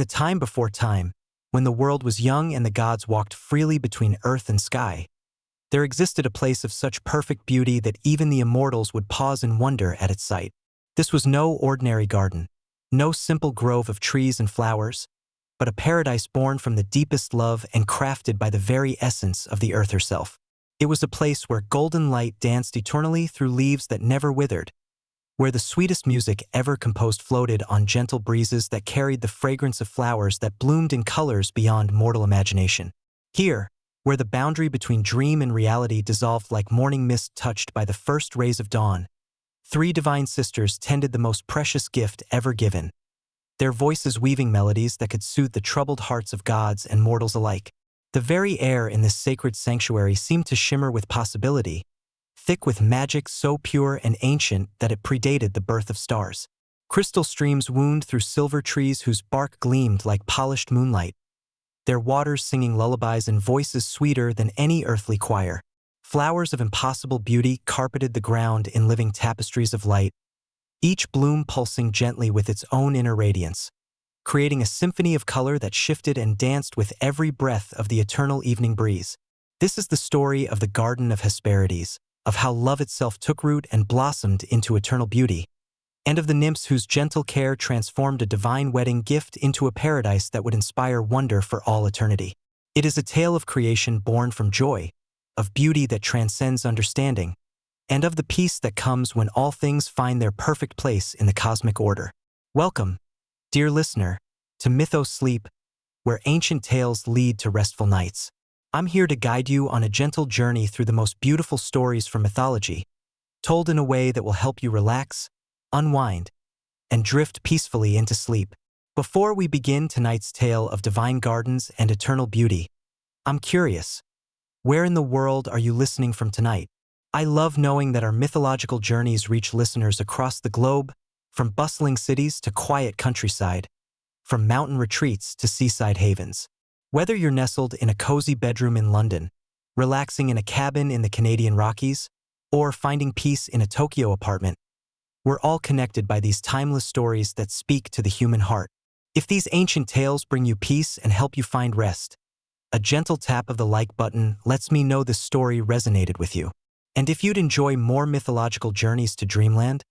the time before time, when the world was young and the gods walked freely between earth and sky, there existed a place of such perfect beauty that even the immortals would pause in wonder at its sight. This was no ordinary garden, no simple grove of trees and flowers, but a paradise born from the deepest love and crafted by the very essence of the earth herself. It was a place where golden light danced eternally through leaves that never withered, where the sweetest music ever composed floated on gentle breezes that carried the fragrance of flowers that bloomed in colors beyond mortal imagination. Here, where the boundary between dream and reality dissolved like morning mist touched by the first rays of dawn, three divine sisters tended the most precious gift ever given, their voices weaving melodies that could soothe the troubled hearts of gods and mortals alike. The very air in this sacred sanctuary seemed to shimmer with possibility, thick with magic so pure and ancient that it predated the birth of stars. Crystal streams wound through silver trees whose bark gleamed like polished moonlight, their waters singing lullabies in voices sweeter than any earthly choir. Flowers of impossible beauty carpeted the ground in living tapestries of light, each bloom pulsing gently with its own inner radiance, creating a symphony of color that shifted and danced with every breath of the eternal evening breeze. This is the story of the Garden of Hesperides, of how love itself took root and blossomed into eternal beauty, and of the nymphs whose gentle care transformed a divine wedding gift into a paradise that would inspire wonder for all eternity. It is a tale of creation born from joy, of beauty that transcends understanding, and of the peace that comes when all things find their perfect place in the cosmic order. Welcome, dear listener, to Mythos Sleep, where ancient tales lead to restful nights. I'm here to guide you on a gentle journey through the most beautiful stories from mythology, told in a way that will help you relax, unwind, and drift peacefully into sleep. Before we begin tonight's tale of divine gardens and eternal beauty, I'm curious, where in the world are you listening from tonight? I love knowing that our mythological journeys reach listeners across the globe, from bustling cities to quiet countryside, from mountain retreats to seaside havens. Whether you're nestled in a cozy bedroom in London, relaxing in a cabin in the Canadian Rockies, or finding peace in a Tokyo apartment, we're all connected by these timeless stories that speak to the human heart. If these ancient tales bring you peace and help you find rest, a gentle tap of the like button lets me know this story resonated with you. And if you'd enjoy more mythological journeys to dreamland,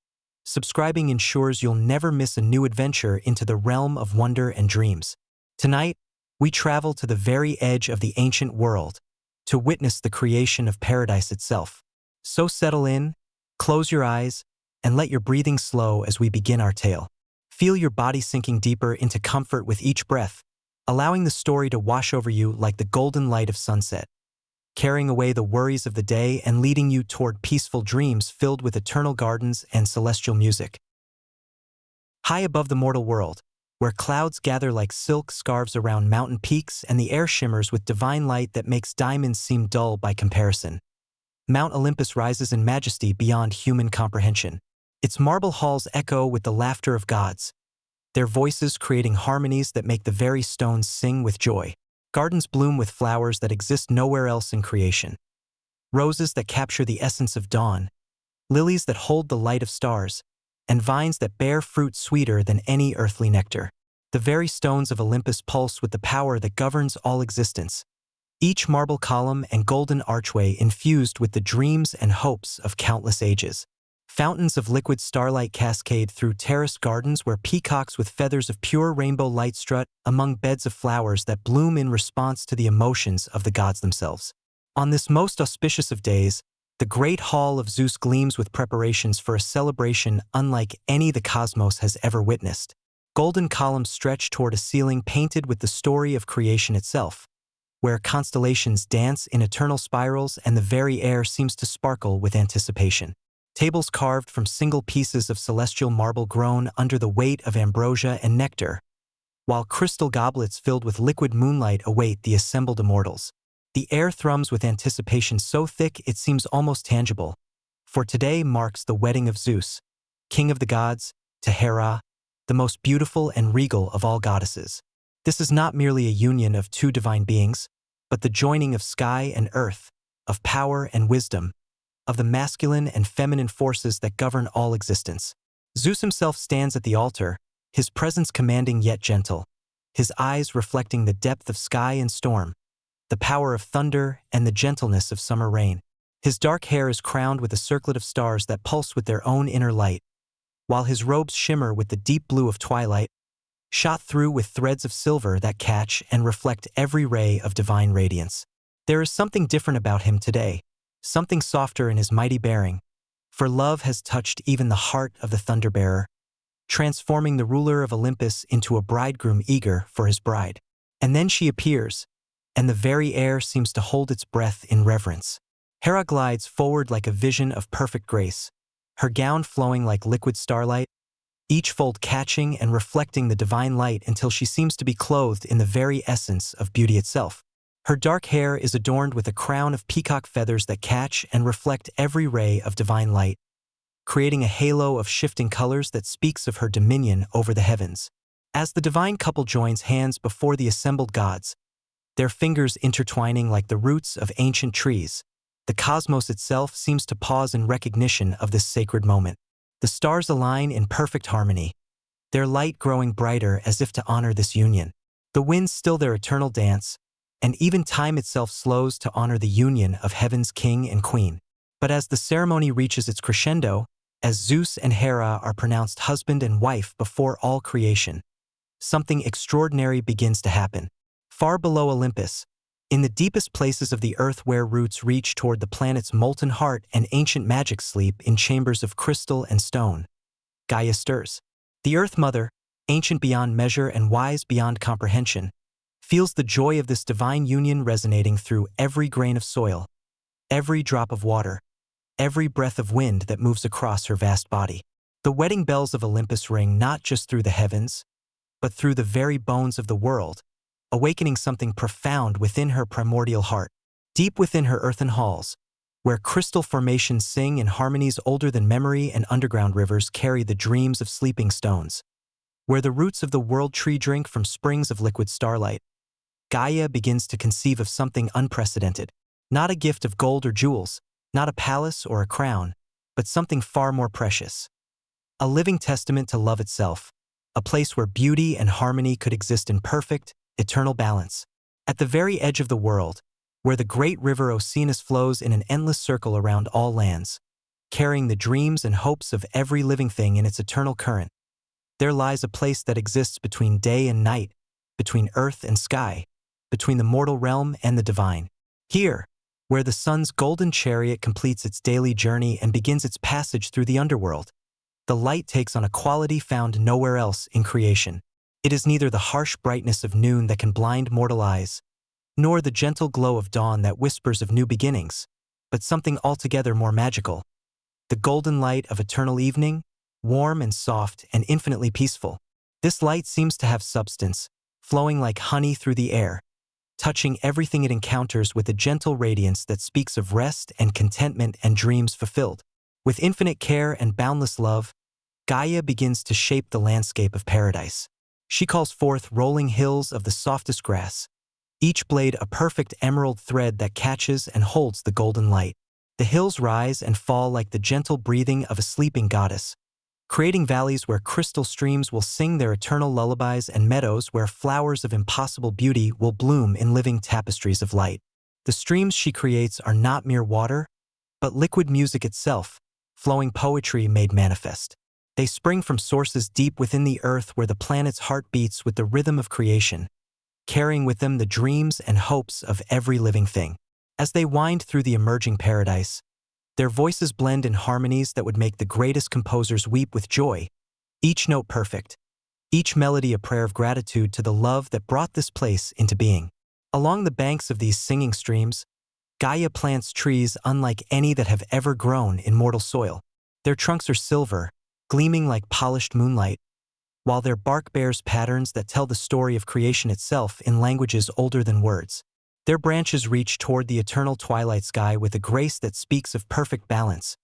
subscribing ensures you'll never miss a new adventure into the realm of wonder and dreams. Tonight, we travel to the very edge of the ancient world to witness the creation of paradise itself. So settle in, close your eyes, and let your breathing slow as we begin our tale. Feel your body sinking deeper into comfort with each breath, allowing the story to wash over you like the golden light of sunset, carrying away the worries of the day and leading you toward peaceful dreams filled with eternal gardens and celestial music. High above the mortal world, where clouds gather like silk scarves around mountain peaks and the air shimmers with divine light that makes diamonds seem dull by comparison, Mount Olympus rises in majesty beyond human comprehension. Its marble halls echo with the laughter of gods, their voices creating harmonies that make the very stones sing with joy. Gardens bloom with flowers that exist nowhere else in creation. Roses that capture the essence of dawn, lilies that hold the light of stars, and vines that bear fruit sweeter than any earthly nectar. The very stones of Olympus pulse with the power that governs all existence, each marble column and golden archway infused with the dreams and hopes of countless ages. Fountains of liquid starlight cascade through terraced gardens where peacocks with feathers of pure rainbow light strut among beds of flowers that bloom in response to the emotions of the gods themselves. On this most auspicious of days, the great hall of Zeus gleams with preparations for a celebration unlike any the cosmos has ever witnessed. Golden columns stretch toward a ceiling painted with the story of creation itself, where constellations dance in eternal spirals and the very air seems to sparkle with anticipation. Tables carved from single pieces of celestial marble groan under the weight of ambrosia and nectar, while crystal goblets filled with liquid moonlight await the assembled immortals. The air thrums with anticipation so thick it seems almost tangible, for today marks the wedding of Zeus, king of the gods, to Hera, the most beautiful and regal of all goddesses. This is not merely a union of two divine beings, but the joining of sky and earth, of power and wisdom, of the masculine and feminine forces that govern all existence. Zeus himself stands at the altar, his presence commanding yet gentle, his eyes reflecting the depth of sky and storm, the power of thunder and the gentleness of summer rain. His dark hair is crowned with a circlet of stars that pulse with their own inner light, while his robes shimmer with the deep blue of twilight, shot through with threads of silver that catch and reflect every ray of divine radiance. There is something different about him today, something softer in his mighty bearing, for love has touched even the heart of the thunder-bearer, transforming the ruler of Olympus into a bridegroom eager for his bride. And then she appears, and the very air seems to hold its breath in reverence. Hera glides forward like a vision of perfect grace, her gown flowing like liquid starlight, each fold catching and reflecting the divine light until she seems to be clothed in the very essence of beauty itself. Her dark hair is adorned with a crown of peacock feathers that catch and reflect every ray of divine light, creating a halo of shifting colors that speaks of her dominion over the heavens. As the divine couple joins hands before the assembled gods, their fingers intertwining like the roots of ancient trees, the cosmos itself seems to pause in recognition of this sacred moment. The stars align in perfect harmony, their light growing brighter as if to honor this union. The winds still their eternal dance, and even time itself slows to honor the union of heaven's king and queen. But as the ceremony reaches its crescendo, as Zeus and Hera are pronounced husband and wife before all creation, something extraordinary begins to happen. Far below Olympus, in the deepest places of the earth where roots reach toward the planet's molten heart and ancient magic sleep in chambers of crystal and stone, Gaia stirs. The Earth Mother, ancient beyond measure and wise beyond comprehension, feels the joy of this divine union resonating through every grain of soil, every drop of water, every breath of wind that moves across her vast body. The wedding bells of Olympus ring not just through the heavens, but through the very bones of the world, awakening something profound within her primordial heart. Deep within her earthen halls, where crystal formations sing in harmonies older than memory and underground rivers carry the dreams of sleeping stones, where the roots of the world tree drink from springs of liquid starlight, Gaia begins to conceive of something unprecedented. Not a gift of gold or jewels, not a palace or a crown, but something far more precious. A living testament to love itself, a place where beauty and harmony could exist in perfect, eternal balance. At the very edge of the world, where the great river Oceanus flows in an endless circle around all lands, carrying the dreams and hopes of every living thing in its eternal current, there lies a place that exists between day and night, between earth and sky, between the mortal realm and the divine. Here, where the sun's golden chariot completes its daily journey and begins its passage through the underworld, the light takes on a quality found nowhere else in creation. It is neither the harsh brightness of noon that can blind mortal eyes, nor the gentle glow of dawn that whispers of new beginnings, but something altogether more magical. The golden light of eternal evening, warm and soft and infinitely peaceful. This light seems to have substance, flowing like honey through the air, touching everything it encounters with a gentle radiance that speaks of rest and contentment and dreams fulfilled. With infinite care and boundless love, Gaia begins to shape the landscape of paradise. She calls forth rolling hills of the softest grass, each blade a perfect emerald thread that catches and holds the golden light. The hills rise and fall like the gentle breathing of a sleeping goddess, creating valleys where crystal streams will sing their eternal lullabies and meadows where flowers of impossible beauty will bloom in living tapestries of light. The streams she creates are not mere water, but liquid music itself, flowing poetry made manifest. They spring from sources deep within the earth where the planet's heart beats with the rhythm of creation, carrying with them the dreams and hopes of every living thing. As they wind through the emerging paradise, their voices blend in harmonies that would make the greatest composers weep with joy, each note perfect, each melody a prayer of gratitude to the love that brought this place into being. Along the banks of these singing streams, Gaia plants trees unlike any that have ever grown in mortal soil. Their trunks are silver, gleaming like polished moonlight, while their bark bears patterns that tell the story of creation itself in languages older than words. Their branches reach toward the eternal twilight sky with a grace that speaks of perfect balance,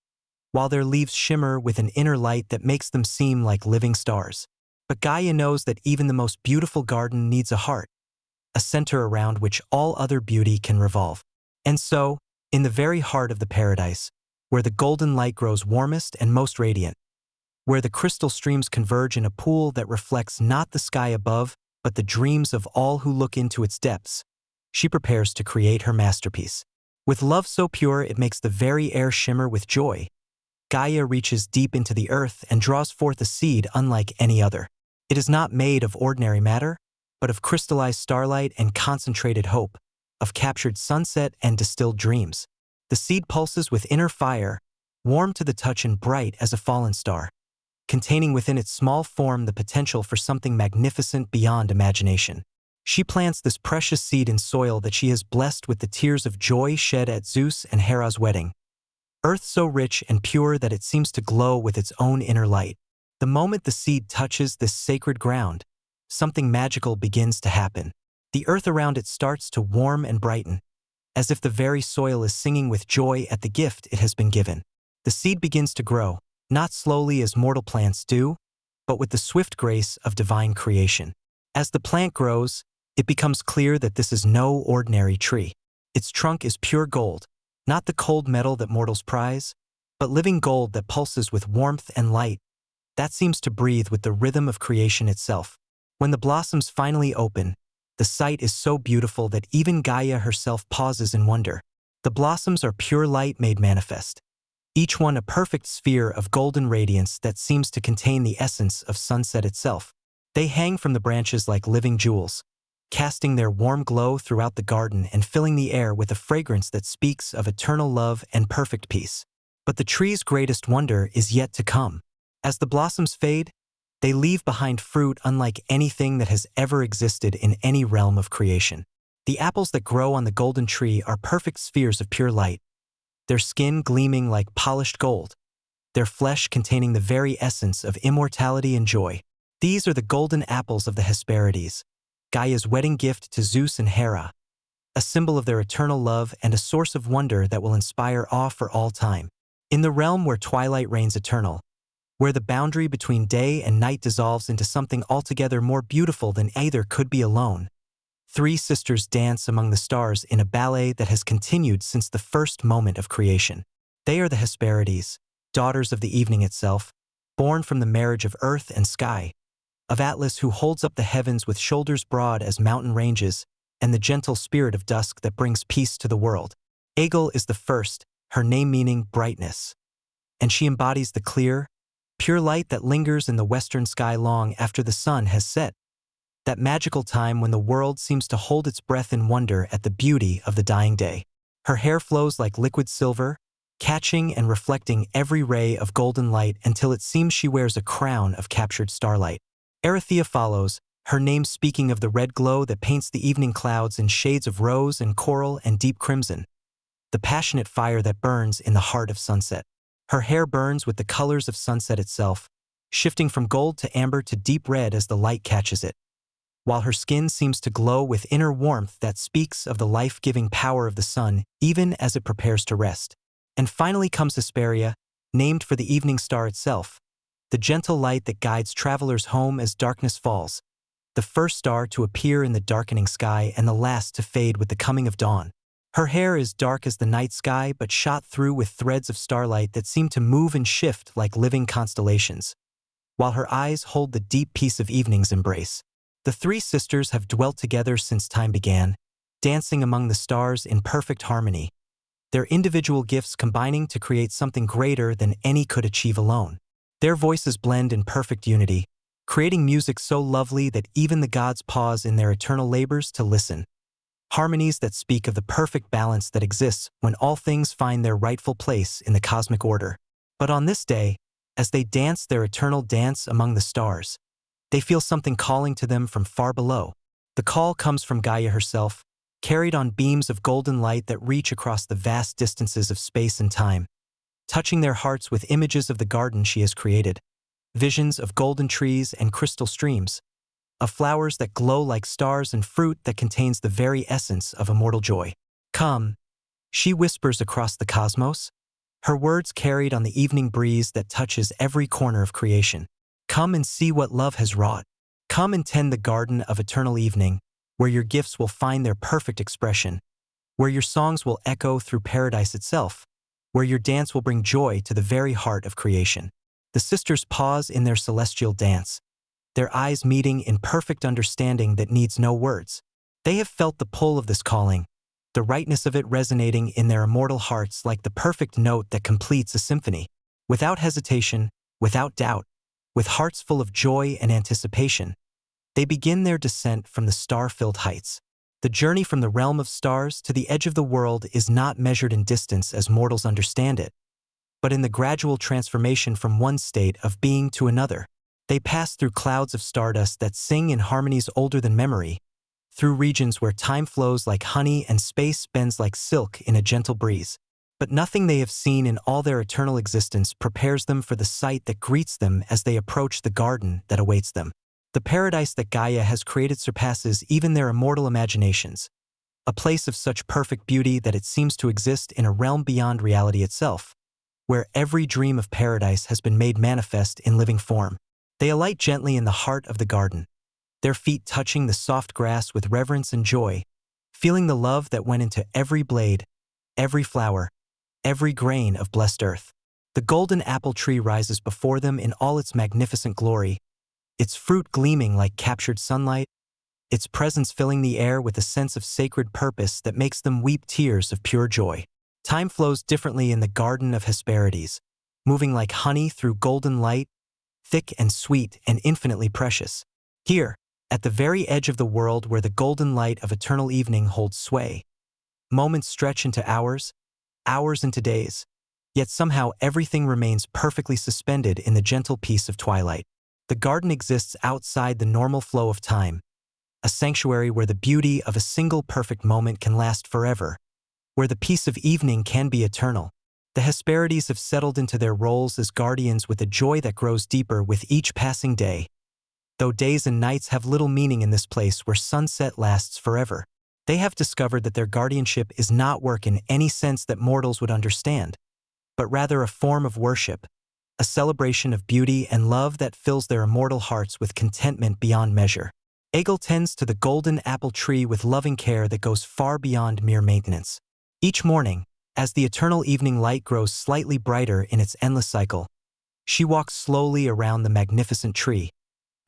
while their leaves shimmer with an inner light that makes them seem like living stars. But Gaia knows that even the most beautiful garden needs a heart, a center around which all other beauty can revolve. And so, in the very heart of the paradise, where the golden light grows warmest and most radiant, where the crystal streams converge in a pool that reflects not the sky above, but the dreams of all who look into its depths. She prepares to create her masterpiece. With love so pure it makes the very air shimmer with joy, Gaia reaches deep into the earth and draws forth a seed unlike any other. It is not made of ordinary matter, but of crystallized starlight and concentrated hope, of captured sunset and distilled dreams. The seed pulses with inner fire, warm to the touch and bright as a fallen star, containing within its small form the potential for something magnificent beyond imagination. She plants this precious seed in soil that she has blessed with the tears of joy shed at Zeus and Hera's wedding. Earth so rich and pure that it seems to glow with its own inner light. The moment the seed touches this sacred ground, something magical begins to happen. The earth around it starts to warm and brighten, as if the very soil is singing with joy at the gift it has been given. The seed begins to grow, not slowly as mortal plants do, but with the swift grace of divine creation. As the plant grows, it becomes clear that this is no ordinary tree. Its trunk is pure gold, not the cold metal that mortals prize, but living gold that pulses with warmth and light, that seems to breathe with the rhythm of creation itself. When the blossoms finally open, the sight is so beautiful that even Gaia herself pauses in wonder. The blossoms are pure light made manifest, each one a perfect sphere of golden radiance that seems to contain the essence of sunset itself. They hang from the branches like living jewels, casting their warm glow throughout the garden and filling the air with a fragrance that speaks of eternal love and perfect peace. But the tree's greatest wonder is yet to come. As the blossoms fade, they leave behind fruit unlike anything that has ever existed in any realm of creation. The apples that grow on the golden tree are perfect spheres of pure light, their skin gleaming like polished gold, their flesh containing the very essence of immortality and joy. These are the golden apples of the Hesperides, Gaia's wedding gift to Zeus and Hera, a symbol of their eternal love and a source of wonder that will inspire awe for all time. In the realm where twilight reigns eternal, where the boundary between day and night dissolves into something altogether more beautiful than either could be alone, three sisters dance among the stars in a ballet that has continued since the first moment of creation. They are the Hesperides, daughters of the evening itself, born from the marriage of earth and sky, of Atlas who holds up the heavens with shoulders broad as mountain ranges, and the gentle spirit of dusk that brings peace to the world. Egil is the first, her name meaning brightness, and she embodies the clear, pure light that lingers in the western sky long after the sun has set, that magical time when the world seems to hold its breath in wonder at the beauty of the dying day. Her hair flows like liquid silver, catching and reflecting every ray of golden light until it seems she wears a crown of captured starlight. Erythea follows, her name speaking of the red glow that paints the evening clouds in shades of rose and coral and deep crimson, the passionate fire that burns in the heart of sunset. Her hair burns with the colors of sunset itself, shifting from gold to amber to deep red as the light catches it, while her skin seems to glow with inner warmth that speaks of the life-giving power of the sun even as it prepares to rest. And finally comes Hesperia, named for the evening star itself, the gentle light that guides travelers home as darkness falls, the first star to appear in the darkening sky and the last to fade with the coming of dawn. Her hair is dark as the night sky but shot through with threads of starlight that seem to move and shift like living constellations, while her eyes hold the deep peace of evening's embrace. The three sisters have dwelt together since time began, dancing among the stars in perfect harmony, their individual gifts combining to create something greater than any could achieve alone. Their voices blend in perfect unity, creating music so lovely that even the gods pause in their eternal labors to listen. Harmonies that speak of the perfect balance that exists when all things find their rightful place in the cosmic order. But on this day, as they dance their eternal dance among the stars, they feel something calling to them from far below. The call comes from Gaia herself, carried on beams of golden light that reach across the vast distances of space and time, touching their hearts with images of the garden she has created, visions of golden trees and crystal streams, of flowers that glow like stars and fruit that contains the very essence of immortal joy. Come, she whispers across the cosmos, her words carried on the evening breeze that touches every corner of creation. Come and see what love has wrought. Come and tend the garden of eternal evening, where your gifts will find their perfect expression, where your songs will echo through paradise itself, where your dance will bring joy to the very heart of creation. The sisters pause in their celestial dance, their eyes meeting in perfect understanding that needs no words. They have felt the pull of this calling, the rightness of it resonating in their immortal hearts like the perfect note that completes a symphony. Without hesitation, without doubt, with hearts full of joy and anticipation, they begin their descent from the star-filled heights. The journey from the realm of stars to the edge of the world is not measured in distance as mortals understand it, but in the gradual transformation from one state of being to another. They pass through clouds of stardust that sing in harmonies older than memory, through regions where time flows like honey and space bends like silk in a gentle breeze. But nothing they have seen in all their eternal existence prepares them for the sight that greets them as they approach the garden that awaits them. The paradise that Gaia has created surpasses even their immortal imaginations, a place of such perfect beauty that it seems to exist in a realm beyond reality itself, where every dream of paradise has been made manifest in living form. They alight gently in the heart of the garden, their feet touching the soft grass with reverence and joy, feeling the love that went into every blade, every flower, every grain of blessed earth. The golden apple tree rises before them in all its magnificent glory, its fruit gleaming like captured sunlight, its presence filling the air with a sense of sacred purpose that makes them weep tears of pure joy. Time flows differently in the Garden of Hesperides, moving like honey through golden light, thick and sweet and infinitely precious. Here, at the very edge of the world where the golden light of eternal evening holds sway, moments stretch into hours, hours into days, yet somehow everything remains perfectly suspended in the gentle peace of twilight. The garden exists outside the normal flow of time, a sanctuary where the beauty of a single perfect moment can last forever, where the peace of evening can be eternal. The Hesperides have settled into their roles as guardians with a joy that grows deeper with each passing day. Though days and nights have little meaning in this place where sunset lasts forever, they have discovered that their guardianship is not work in any sense that mortals would understand, but rather a form of worship, a celebration of beauty and love that fills their immortal hearts with contentment beyond measure. Egil tends to the golden apple tree with loving care that goes far beyond mere maintenance. Each morning, as the eternal evening light grows slightly brighter in its endless cycle, she walks slowly around the magnificent tree,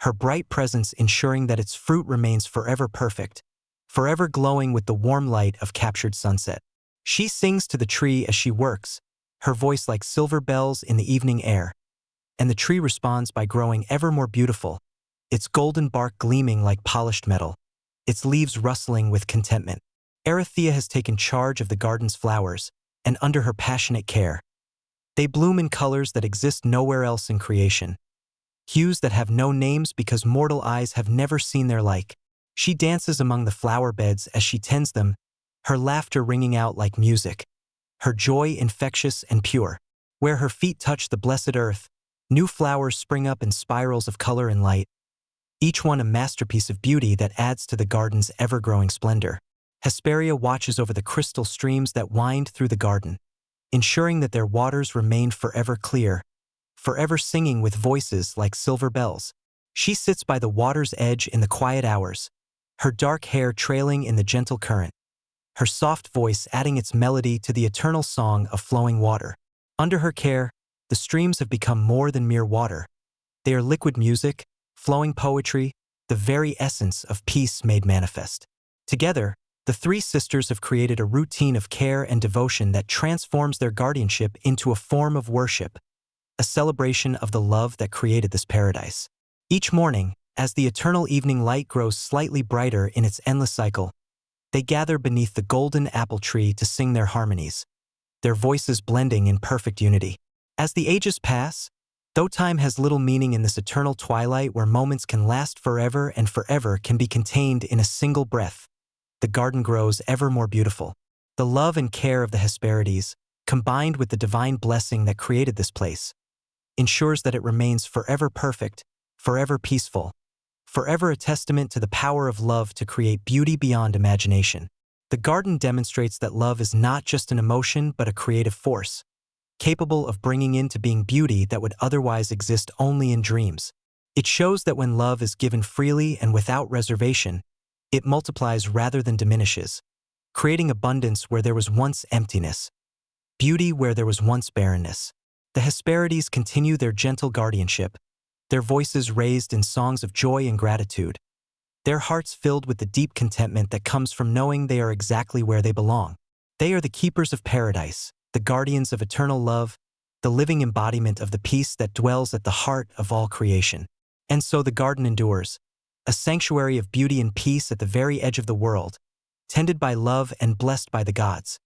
her bright presence ensuring that its fruit remains forever perfect, forever glowing with the warm light of captured sunset. She sings to the tree as she works, her voice like silver bells in the evening air, and the tree responds by growing ever more beautiful, its golden bark gleaming like polished metal, its leaves rustling with contentment. Erethia has taken charge of the garden's flowers, and under her passionate care, they bloom in colors that exist nowhere else in creation, hues that have no names because mortal eyes have never seen their like. She dances among the flower beds as she tends them, her laughter ringing out like music, her joy infectious and pure. Where her feet touch the blessed earth, new flowers spring up in spirals of color and light, each one a masterpiece of beauty that adds to the garden's ever-growing splendor. Hesperia watches over the crystal streams that wind through the garden, ensuring that their waters remain forever clear, forever singing with voices like silver bells. She sits by the water's edge in the quiet hours, her dark hair trailing in the gentle current, her soft voice adding its melody to the eternal song of flowing water. Under her care, the streams have become more than mere water. They are liquid music, flowing poetry, the very essence of peace made manifest. Together, the three sisters have created a routine of care and devotion that transforms their guardianship into a form of worship, a celebration of the love that created this paradise. Each morning, as the eternal evening light grows slightly brighter in its endless cycle, they gather beneath the golden apple tree to sing their harmonies, their voices blending in perfect unity. As the ages pass, though time has little meaning in this eternal twilight where moments can last forever and forever can be contained in a single breath, the garden grows ever more beautiful. The love and care of the Hesperides, combined with the divine blessing that created this place, ensures that it remains forever perfect, forever peaceful, forever a testament to the power of love to create beauty beyond imagination. The garden demonstrates that love is not just an emotion but a creative force, capable of bringing into being beauty that would otherwise exist only in dreams. It shows that when love is given freely and without reservation, it multiplies rather than diminishes, creating abundance where there was once emptiness, beauty where there was once barrenness. The Hesperides continue their gentle guardianship, their voices raised in songs of joy and gratitude, their hearts filled with the deep contentment that comes from knowing they are exactly where they belong. They are the keepers of paradise, the guardians of eternal love, the living embodiment of the peace that dwells at the heart of all creation. And so the garden endures, a sanctuary of beauty and peace at the very edge of the world, tended by love and blessed by the gods,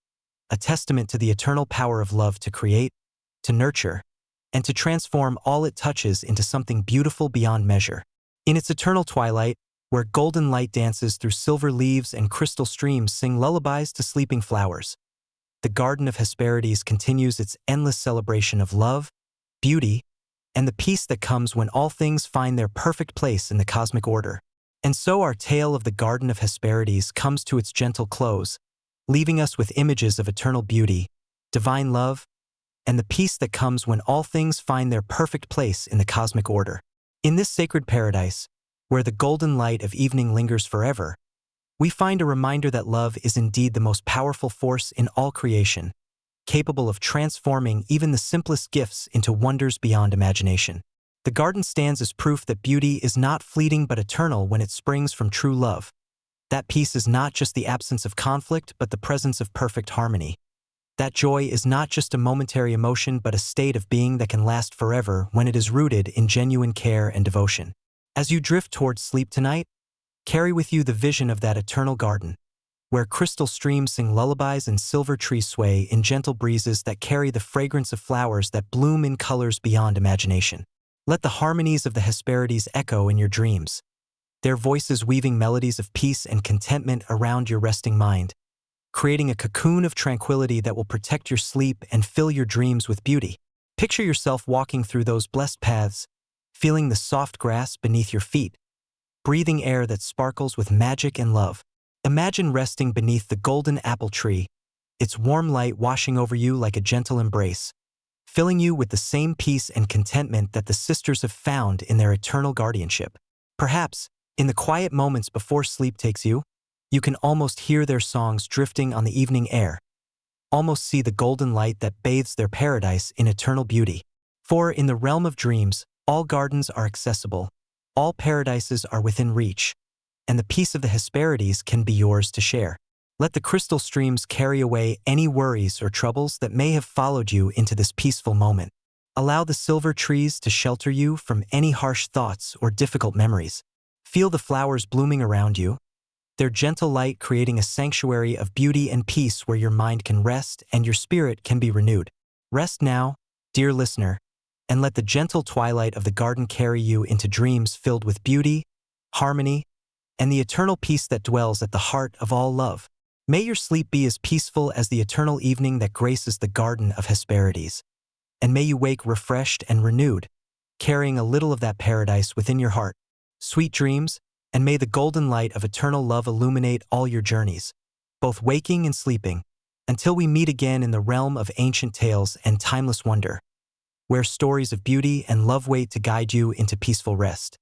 a testament to the eternal power of love to create, to nurture, and to transform all it touches into something beautiful beyond measure. In its eternal twilight, where golden light dances through silver leaves and crystal streams sing lullabies to sleeping flowers, the Garden of Hesperides continues its endless celebration of love, beauty, and the peace that comes when all things find their perfect place in the cosmic order. And so our tale of the Garden of Hesperides comes to its gentle close, leaving us with images of eternal beauty, divine love, and the peace that comes when all things find their perfect place in the cosmic order. In this sacred paradise, where the golden light of evening lingers forever, we find a reminder that love is indeed the most powerful force in all creation, capable of transforming even the simplest gifts into wonders beyond imagination. The garden stands as proof that beauty is not fleeting but eternal when it springs from true love. That peace is not just the absence of conflict but the presence of perfect harmony. That joy is not just a momentary emotion but a state of being that can last forever when it is rooted in genuine care and devotion. As you drift towards sleep tonight, carry with you the vision of that eternal garden, where crystal streams sing lullabies and silver trees sway in gentle breezes that carry the fragrance of flowers that bloom in colors beyond imagination. Let the harmonies of the Hesperides echo in your dreams, their voices weaving melodies of peace and contentment around your resting mind, creating a cocoon of tranquility that will protect your sleep and fill your dreams with beauty. Picture yourself walking through those blessed paths, feeling the soft grass beneath your feet, breathing air that sparkles with magic and love. Imagine resting beneath the golden apple tree, its warm light washing over you like a gentle embrace, filling you with the same peace and contentment that the sisters have found in their eternal guardianship. Perhaps, in the quiet moments before sleep takes you, you can almost hear their songs drifting on the evening air, almost see the golden light that bathes their paradise in eternal beauty. For in the realm of dreams, all gardens are accessible, all paradises are within reach, and the peace of the Hesperides can be yours to share. Let the crystal streams carry away any worries or troubles that may have followed you into this peaceful moment. Allow the silver trees to shelter you from any harsh thoughts or difficult memories. Feel the flowers blooming around you, their gentle light creating a sanctuary of beauty and peace where your mind can rest and your spirit can be renewed. Rest now, dear listener, and let the gentle twilight of the garden carry you into dreams filled with beauty, harmony, and the eternal peace that dwells at the heart of all love. May your sleep be as peaceful as the eternal evening that graces the Garden of Hesperides, and may you wake refreshed and renewed, carrying a little of that paradise within your heart. Sweet dreams, and may the golden light of eternal love illuminate all your journeys, both waking and sleeping, until we meet again in the realm of ancient tales and timeless wonder, where stories of beauty and love wait to guide you into peaceful rest.